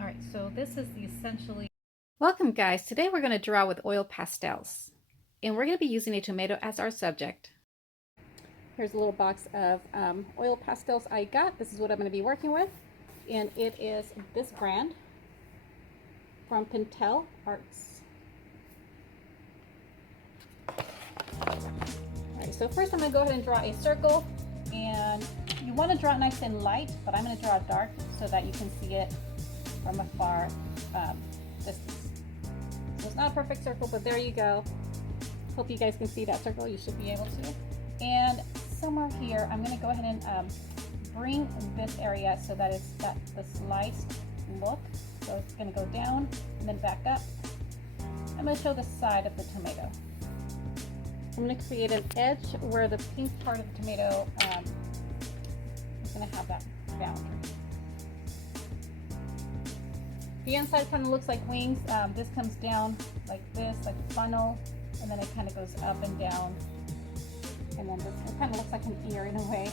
All right, so this is the essentially... Welcome guys, today we're going to draw with oil pastels and we're going to be using a tomato as our subject. Here's a little box of oil pastels I got. This is what I'm going to be working with, and it is this brand from Pastel Arts. Alright, so first I'm going to go ahead and draw a circle, and you want to draw it nice and light, but I'm going to draw it dark so that you can see it from a far distance. So it's not a perfect circle, but there you go. Hope you guys can see that circle. You should be able to. And somewhere here, I'm going to go ahead and bring this area so that it's got the sliced look. So it's going to go down and then back up. I'm going to show the side of the tomato. I'm going to create an edge where the pink part of the tomato is going to have that boundary. The inside kind of looks like wings. This comes down like this, like a funnel, and then it kind of goes up and down. And then this, it kind of looks like an ear in a way.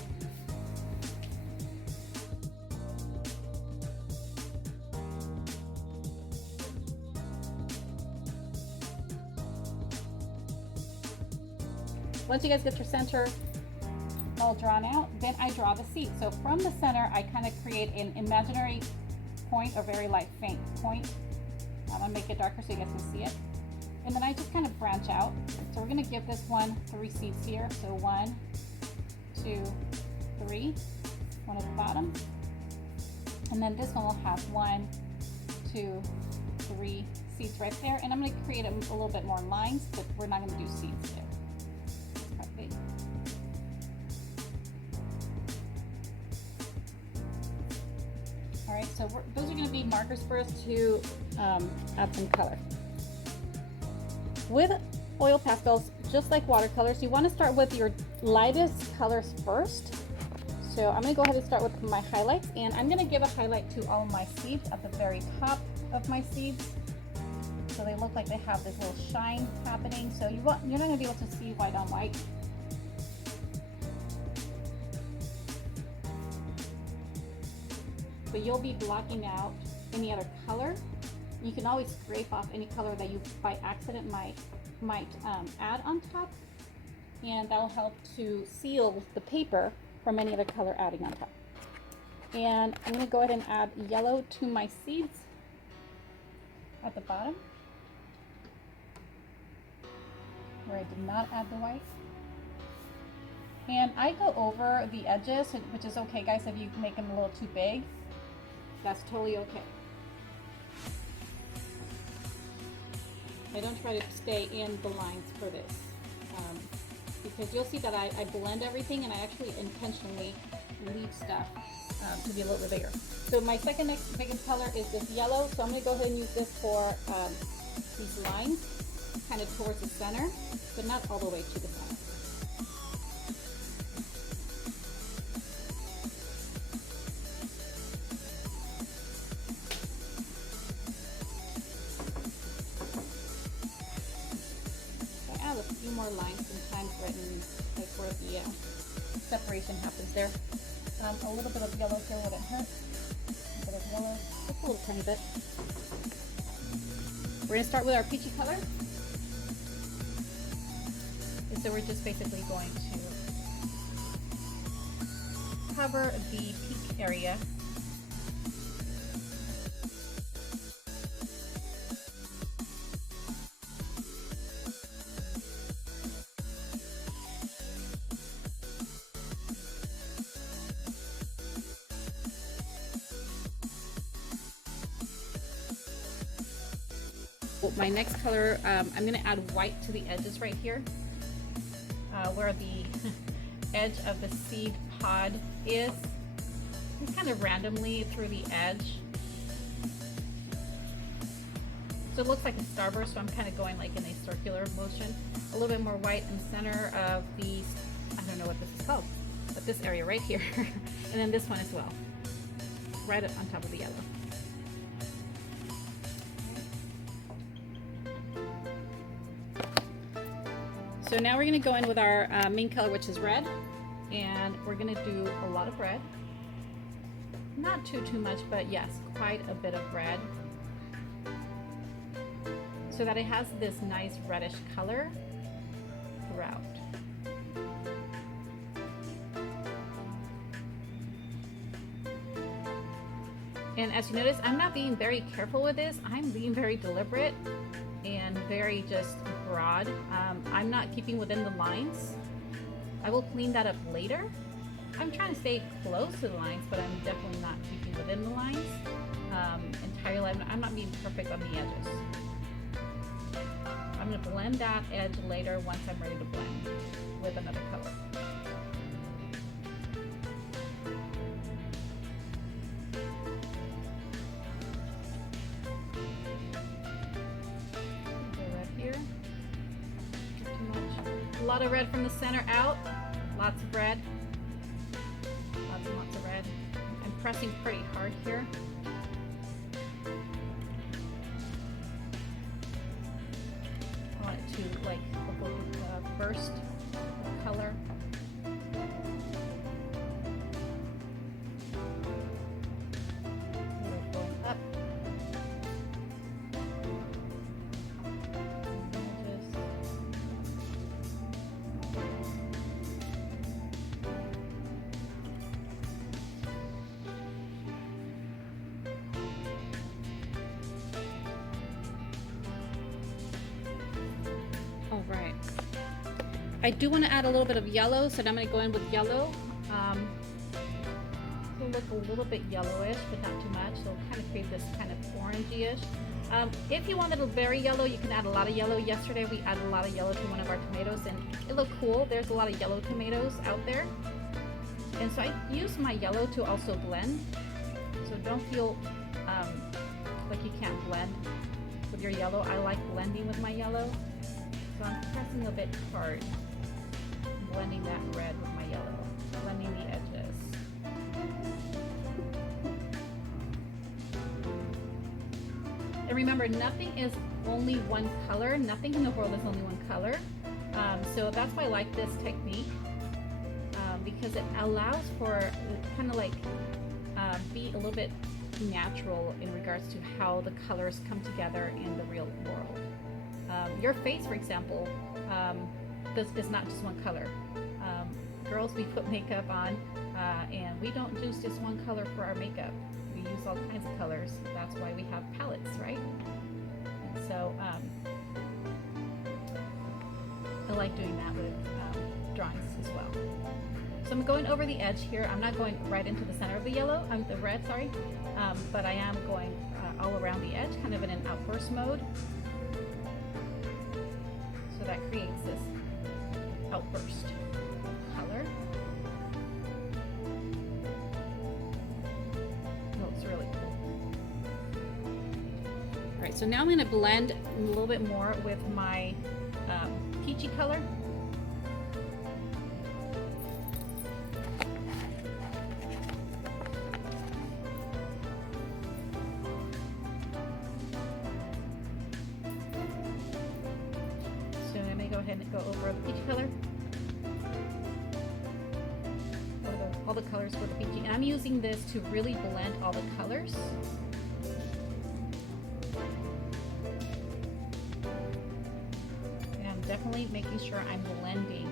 Once you guys get your center all drawn out, then I draw the seed. So from the center, I kind of create an imaginary point, or very light faint point. I'm gonna make it darker so you guys can see it. And then I just kind of branch out. So we're gonna give this one 3 seeds here. So 1, 2, 3, one at the bottom. And then this one will have 1, 2, 3 seeds right there. And I'm gonna create a little bit more lines, but we're not gonna do seeds there. Okay. All right, so those are going to be markers for us to add some color. With oil pastels, just like watercolors, you want to start with your lightest colors first. So I'm going to go ahead and start with my highlights, and I'm going to give a highlight to all of my seeds at the very top of my seeds. So they look like they have this little shine happening. So you're not going to be able to see white on white. But you'll be blocking out any other color. You can always scrape off any color that you by accident might add on top, and that'll help to seal the paper from any other color adding on top. And I'm going to go ahead and add yellow to my seeds at the bottom, where I did not add the white. And I go over the edges, which is okay guys if you make them a little too big. That's totally okay. I don't try to stay in the lines for this because you'll see that I blend everything, and I actually intentionally leave stuff to be a little bit bigger. So my second next biggest color is this yellow, so I'm going to go ahead and use this for these lines kind of towards the center, but not all the way to the center. A few more lines sometimes right in like where the separation happens there. A little bit of yellow here wouldn't hurt. A bit of yellow, just a little tiny bit. We're going to start with our peachy color. And so we're just basically going to cover the peak area. My next color, I'm going to add white to the edges right here, where the edge of the seed pod is. Just kind of randomly through the edge. So it looks like a starburst, so I'm kind of going like in a circular motion. A little bit more white in the center of the, I don't know what this is called, but this area right here. And then this one as well, right up on top of the yellow. So now we're going to go in with our main color, which is red, and we're going to do a lot of red. not too much, but yes, quite a bit of red, so that it has this nice reddish color throughout. And as you notice, I'm not being very careful with this. I'm being very deliberate and very just broad. I'm not keeping within the lines. I will clean that up later. I'm trying to stay close to the lines, but I'm definitely not keeping within the lines entirely. I'm not being perfect on the edges. I'm going to blend that edge later once I'm ready to blend with another color. A lot of red from the center out, lots of red, lots and lots of red. I'm pressing pretty hard here. I want it to like burst the color. Going up. Right. I do want to add a little bit of yellow, so now I'm going to go in with yellow. It'll look a little bit yellowish, but not too much, so it'll kind of create this kind of orangey-ish. If you want it very yellow, you can add a lot of yellow. Yesterday we added a lot of yellow to one of our tomatoes, and it looked cool. There's a lot of yellow tomatoes out there, and so I use my yellow to also blend. So don't feel like you can't blend with your yellow. I like blending with my yellow. So I'm pressing a bit hard, blending that red with my yellow, blending the edges. And remember, nothing is only one color. Nothing in the world is only one color. So that's why I like this technique, because it allows for kind of like be a little bit natural in regards to how the colors come together in the real world. Your face, for example, is not just one color. Girls, we put makeup on, and we don't use just one color for our makeup. We use all kinds of colors. That's why we have palettes, right? And so I like doing that with drawings as well. So I'm going over the edge here. I'm not going right into the center of the yellow, the red, sorry, but I am going all around the edge, kind of in an outburst mode. So that creates this outburst color. Looks really cool. All right, so now I'm going to blend a little bit more with my peachy color. Go ahead and go over the peachy color. All the colors for the peachy. And I'm using this to really blend all the colors. And I'm definitely making sure I'm blending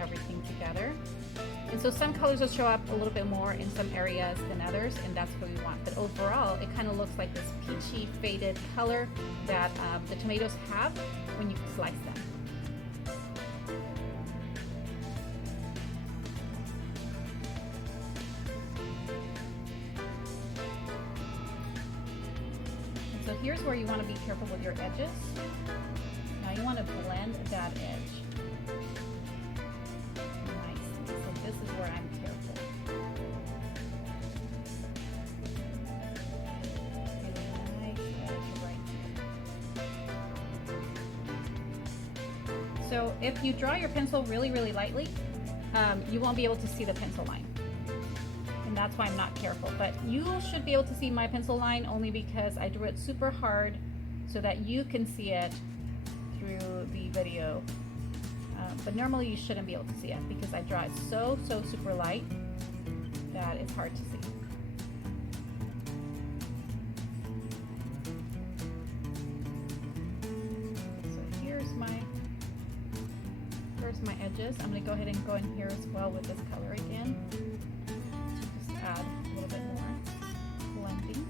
everything together. And so some colors will show up a little bit more in some areas than others, and that's what we want. But overall, it kind of looks like this peachy faded color that the tomatoes have when you slice them. And so here's where you want to be careful with your edges. Now you want to blend that edge. This is where I'm careful. Nice edge right here. So if you draw your pencil really, really lightly, you won't be able to see the pencil line. And that's why I'm not careful. But you should be able to see my pencil line only because I drew it super hard so that you can see it through the video. But normally you shouldn't be able to see it because I draw it so super light that it's hard to see. So here's my edges. I'm going to go ahead and go in here as well with this color again. Just add a little bit more blending.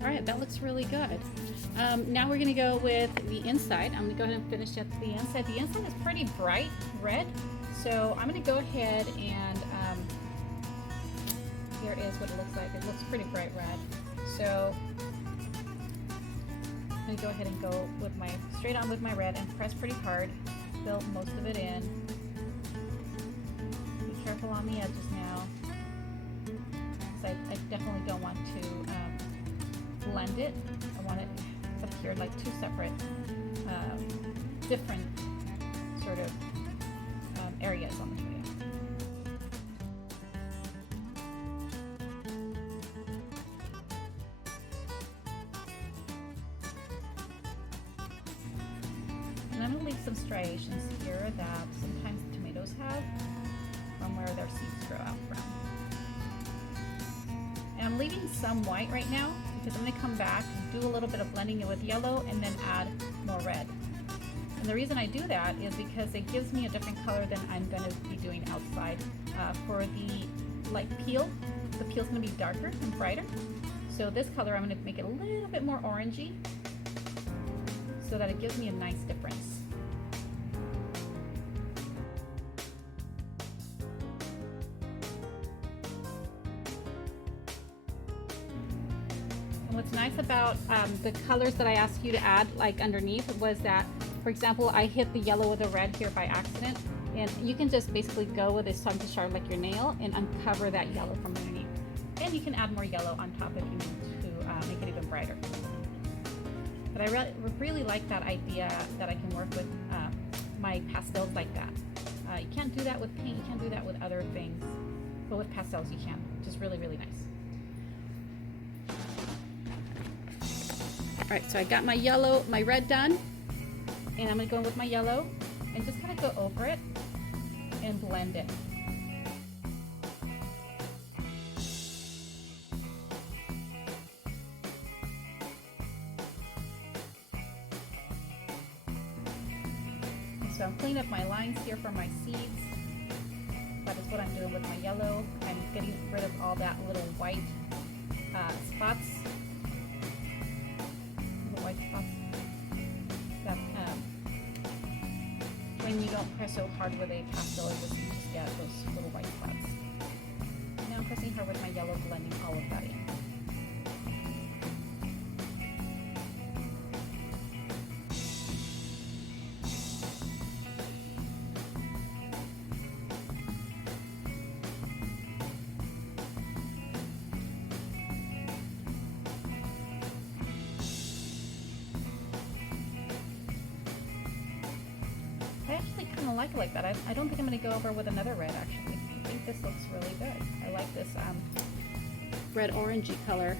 All right, that looks really good. Now we're gonna go with the inside. I'm gonna go ahead and finish up the inside. The inside is pretty bright red, so I'm gonna go ahead and here is what it looks like. It looks pretty bright red. So I'm gonna go ahead and go with straight on with my red and press pretty hard. Fill most of it in. Be careful on the edges now, because I definitely don't want to blend it. I want it appeared like two separate, different sort of areas on the tomato. And I'm going to leave some striations here that sometimes tomatoes have from where their seeds grow out from. And I'm leaving some white right now, because I'm going to come back, do a little bit of blending it with yellow, and then add more red. And the reason I do that is because it gives me a different color than I'm going to be doing outside. For the peel, the peel's going to be darker and brighter. So this color, I'm going to make it a little bit more orangey so that it gives me a nice difference. What's nice about the colors that I asked you to add underneath was that, for example, I hit the yellow with the red here by accident, and you can just basically go with this time to sharp like your nail and uncover that yellow from underneath. And you can add more yellow on top if you need to make it even brighter. But I really like that idea that I can work with my pastels like that. You can't do that with paint, you can't do that with other things, but with pastels you can, which is really, really nice. All right, so I got my red done, and I'm gonna go in with my yellow and just kind of go over it and blend it. So I'm cleaning up my lines here for my seeds. That is what I'm doing with my yellow. I'm getting rid of all that little white spots. White spots that when you don't press so hard with a pastel, you just get those little white spots. Now I'm pressing hard with my yellow, blending all of that in. I actually kind of like it like that. I don't think I'm going to go over with another red, actually. I think this looks really good. I like this red orangey color.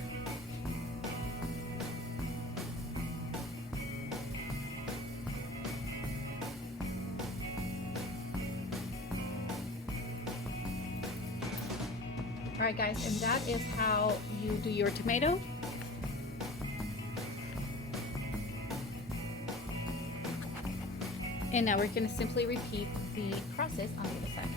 Alright guys, and that is how you do your tomato. And now we're going to simply repeat the process on the other side.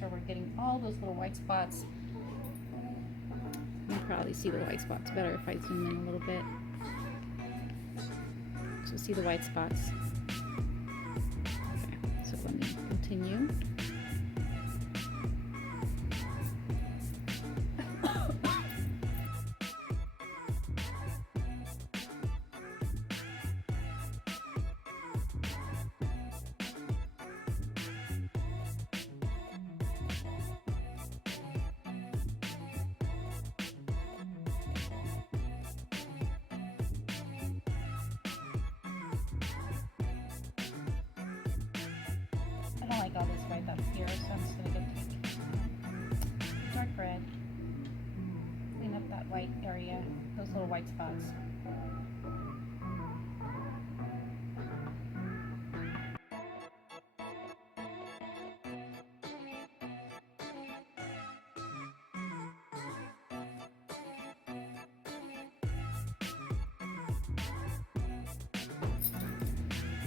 sure we're getting all those little white spots. You can probably see the white spots better if I zoom in a little bit. So see the white spots. Okay, so let me continue. I don't like all this right up here, so I'm just going to get dark red. Clean up that white area, those little white spots.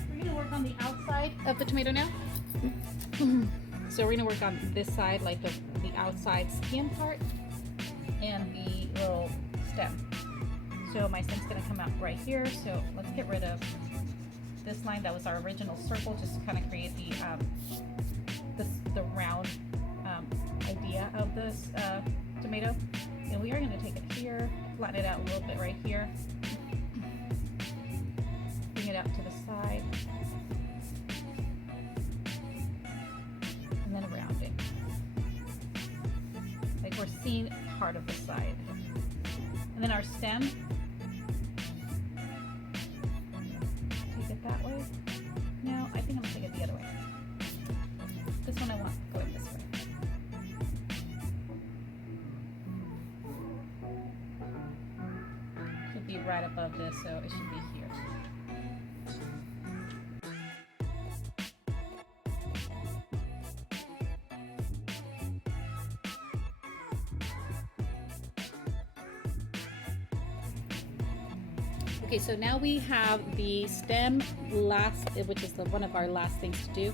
We're going to work on the outside of the tomato now. So we're going to work on this side, like the outside skin part and the little stem. So my stem's going to come out right here. So let's get rid of this line that was our original circle, just to kind of create the round idea of this tomato. And we are going to take it here, flatten it out a little bit right here, bring it out to the side, and then around it. Like we're seeing part of the side. And then our stem, take it that way. No, I think I'm gonna take it the other way. This one I want going this way. Should be right above this, so it should be here. Okay, so now we have the stem last, which is one of our last things to do.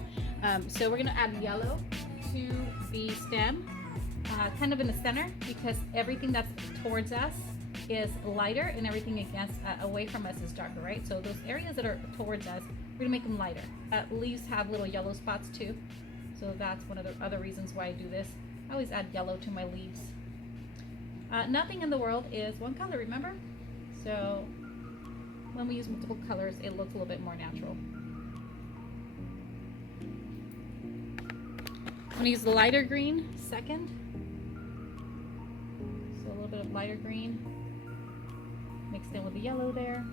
So we're gonna add yellow to the stem, kind of in the center, because everything that's towards us is lighter and everything away from us is darker, right? So those areas that are towards us, we're gonna make them lighter. Leaves have little yellow spots too. So that's one of the other reasons why I do this. I always add yellow to my leaves. Nothing in the world is one color, remember? So when we use multiple colors, it looks a little bit more natural. I'm gonna use the lighter green second. So a little bit of lighter green mixed in with the yellow there.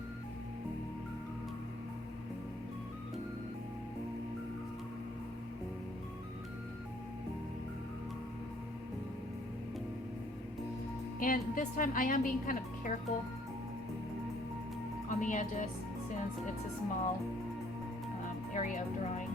And this time I am being kind of careful on the edges since it's a small area of drawing.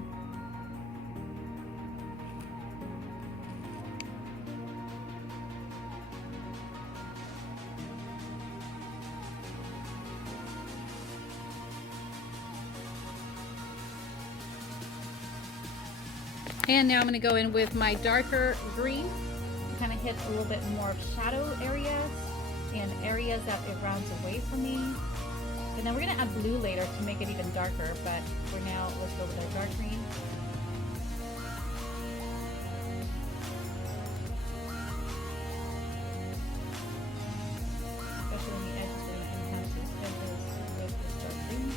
And now I'm going to go in with my darker green to kind of hit a little bit more of shadow areas and areas that it rounds away from me. And then we're going to add blue later to make it even darker, but for now, let's go with our dark green. Especially on the edges, we're going to enhance these edges with this dark green.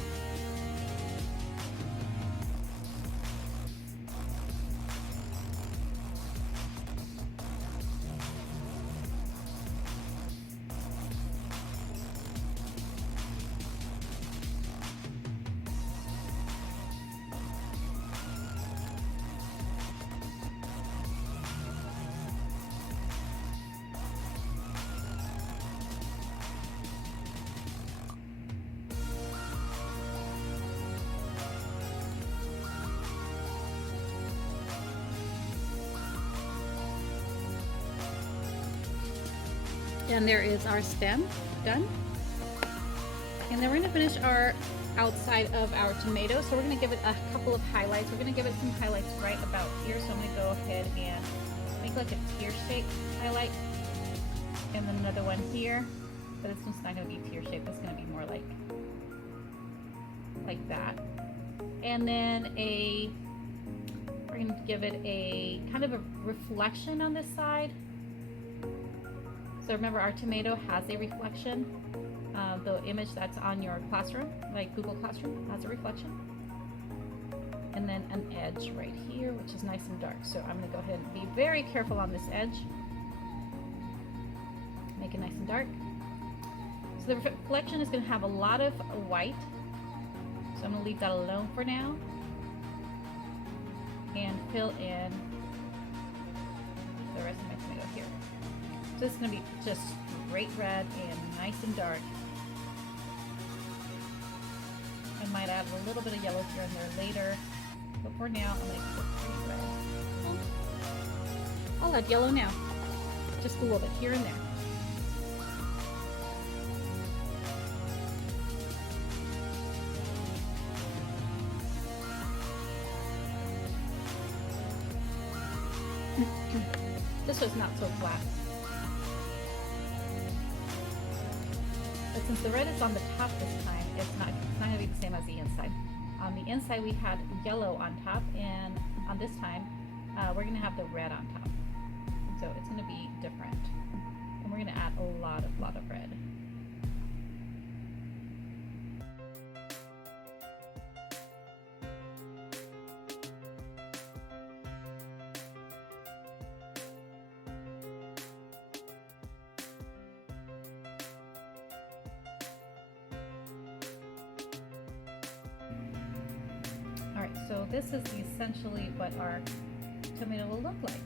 And there is our stem done. And then we're going to finish our outside of our tomato. So we're going to give it a couple of highlights. We're going to give it some highlights right about here. So I'm going to go ahead and looks like a tear-shaped highlight. And then another one here, but this one's not going to be tear-shaped. It's going to be more like that. And then we're going to give it a kind of a reflection on this side. So remember, our tomato has a reflection. The image that's on your classroom, like Google Classroom, has a reflection. And then an edge right here, which is nice and dark. So I'm going to go ahead and be very careful on this edge. Make it nice and dark. So the reflection is going to have a lot of white. So I'm going to leave that alone for now. And fill in the rest of my tomato here. So it's going to be just straight red and nice and dark. I might add a little bit of yellow here and there later, but for now I'm going to keep it pretty red. I'll add yellow now, just a little bit here and there. This was not so flat. But since the red is on the top this time, it's not going to be the same as the inside. On the inside we had yellow on top, and on this time we're going to have the red on top. So it's going to be different. And we're going to add a lot of red. Alright, so this is essentially what our tomato will look like.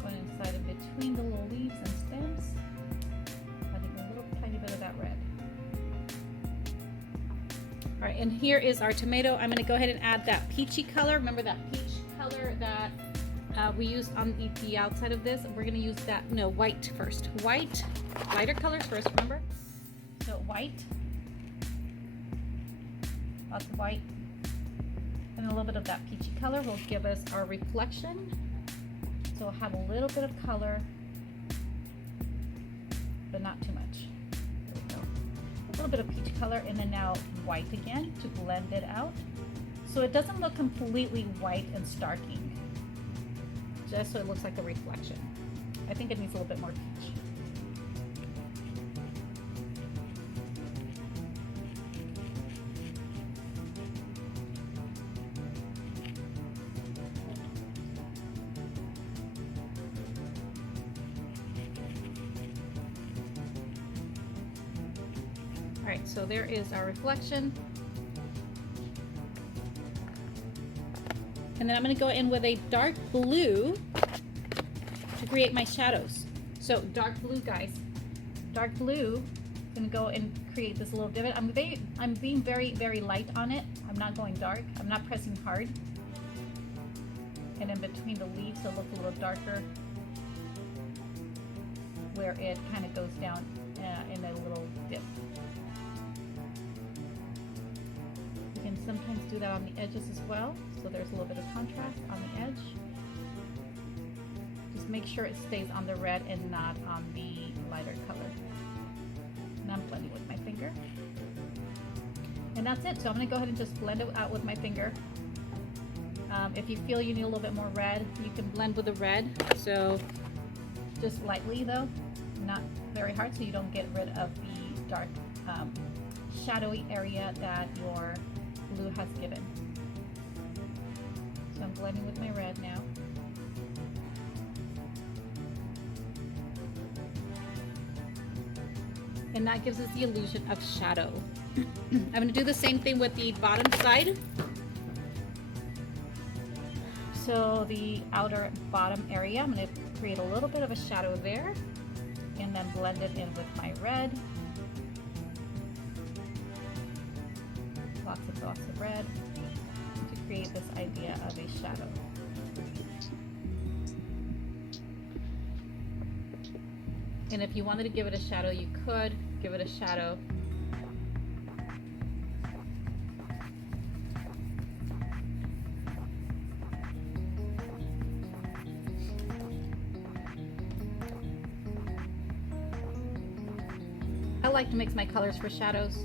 Going inside of between the little leaves and stems, adding a little tiny bit of that red. Alright, and here is our tomato. I'm going to go ahead and add that peachy color. Remember that peach color that we used on the outside of this? We're going to use that, no, white first. White, lighter colors first, remember? So white. Lots of white, and a little bit of that peachy color will give us our reflection. So we'll have a little bit of color, but not too much. There we go. A little bit of peach color, and then now white again to blend it out. So it doesn't look completely white and starking, just so it looks like a reflection. I think it needs a little bit more peach. Alright, so there is our reflection. And then I'm going to go in with a dark blue to create my shadows. So dark blue, guys. Dark blue, I'm going to go and create this little divot. I'm being very, very light on it. I'm not going dark. I'm not pressing hard. And in between the leaves, it'll look a little darker, where it kind of goes down in a little dip. You can sometimes do that on the edges as well, so there's a little bit of contrast on the edge. Just make sure it stays on the red and not on the lighter color. And I'm blending with my finger. And that's it. So I'm going to go ahead and just blend it out with my finger. If you feel you need a little bit more red, you can blend with the red. So just lightly though, not very hard, so you don't get rid of the dark shadowy area that your blue has given. So I'm blending with my red now. And that gives us the illusion of shadow. I'm going to do the same thing with the bottom side. So the outer bottom area, I'm going to create a little bit of a shadow there and then blend it in with my red. Lots of red to create this idea of a shadow. And if you wanted to give it a shadow, you could give it a shadow. I like to mix my colors for shadows.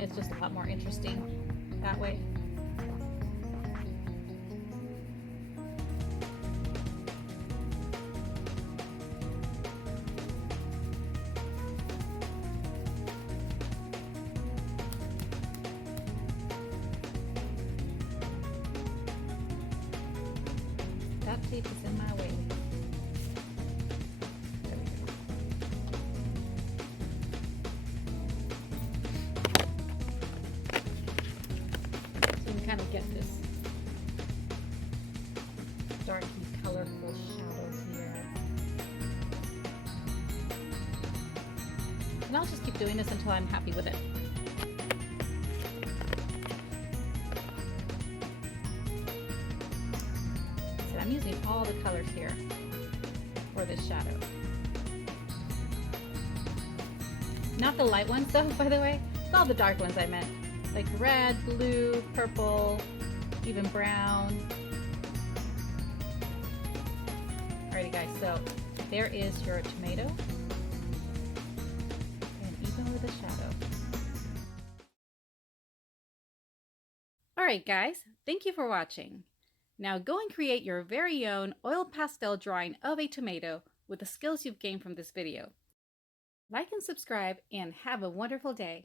It's just a lot more interesting that way. That tape is in my way. There we go. So we kind of get this dark and colorful shadow here. And I'll just keep doing this until I'm happy with it. So I'm using all the colors here for this shadow. Not the light ones though, by the way. It's all the dark ones I meant. Like red, blue, purple, even brown. Alrighty guys, so there is your tomato. And even with a shadow. Alright guys, thank you for watching. Now go and create your very own oil pastel drawing of a tomato with the skills you've gained from this video. Like and subscribe and have a wonderful day.